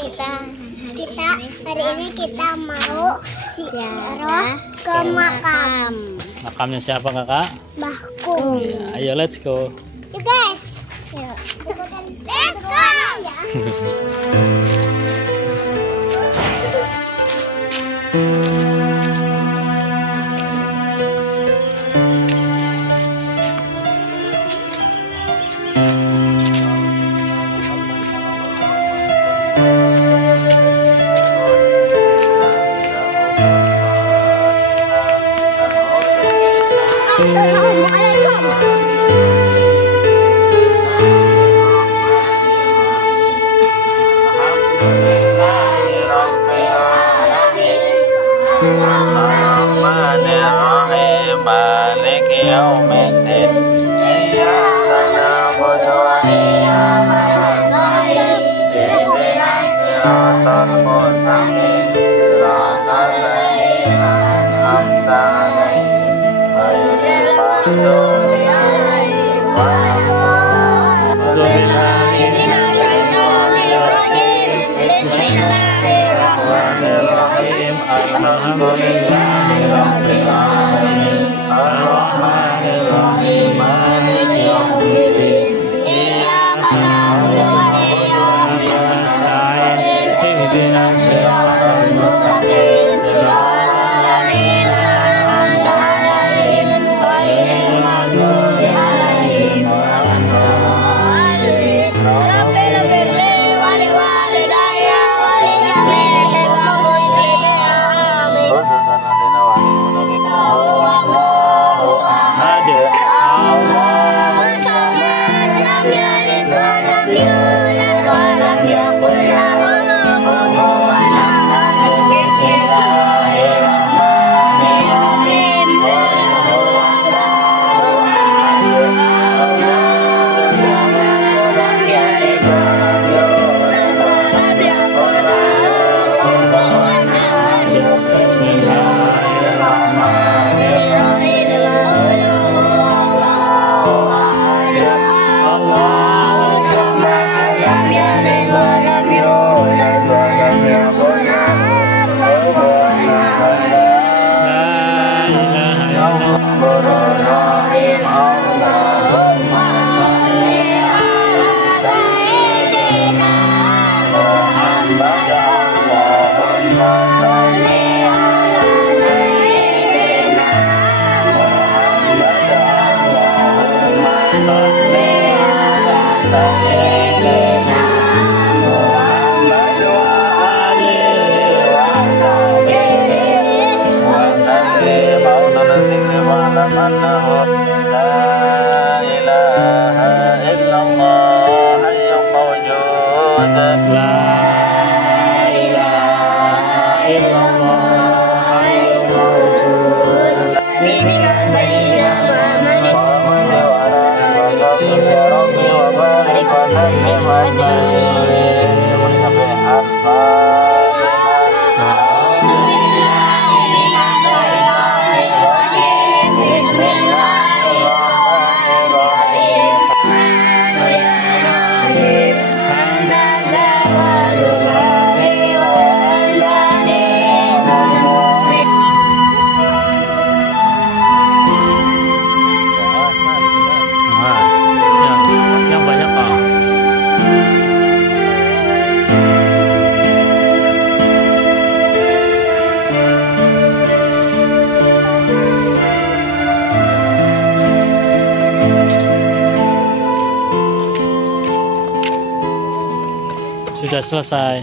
hari ini kita mau ziarah ke makam. Makamnya siapa kakak? Mbahku. Ya, ayo let's go. You guys. Let's go. Bismillahirrahmanirrahim. Maliki yaumiddin. Iyyaka na'budu wa iyyaka nasta'in. Ihdinas siratal mustaqim. Siratal ladzina an'amta 'alaihim ghairil maghdubi 'alaihim Bismillahirrahmanirrahim. Alhamdulillahi rabbil alamin. Ar-Rahmanir-Rahim. Maliki yaumiddin. Iyyaka na'budu wa iyyaka nasta'in. Ihdinas siratal mustaqim. Siratal ladzina an'amta 'alaihim ghairil maghdubi 'alaihim waladdallin. Rabbil birri wal walidayya wal jami'il muslimin. Amin. Allahu ahad. Allahus samad. Lam yalid wa lam yulad wa lam yakul lahu kufuwan ahad. Bismillahirrahmanirrahim. Qul huwallahu ahad. Allahus samad. Lam yalid wa lam yulad wa lam yakul lahu kufuwan ahad. Bismillahirrahmanirrahim. Qul huwallahu ahad. Allahus samad. Lam yalid wa lam yulad wa lam yakul lahu kufuwan ahad. La ilaha illallah. Bismillahirrahmanirrahim. Allahumma shalli ala sayyidina Muhammad. Allahumma shalli ala sayyidina Muhammad. Allahumma shalli ala sayyidina Muhammad wa alihi wa sahbihi wa sallim. Wa'lam annahu la ilaha illallah hayyun mawjud. La ilaha illallah hayyul mawjud. Bika sayyidina Muhammadin A'udzu billahi minasy syaithanir rajim. Bismillahirrahmanirrahim. Rahmanirrahim. Anta zawalul haqi wal banin. Nah, yang banyak kok. Sudah selesai.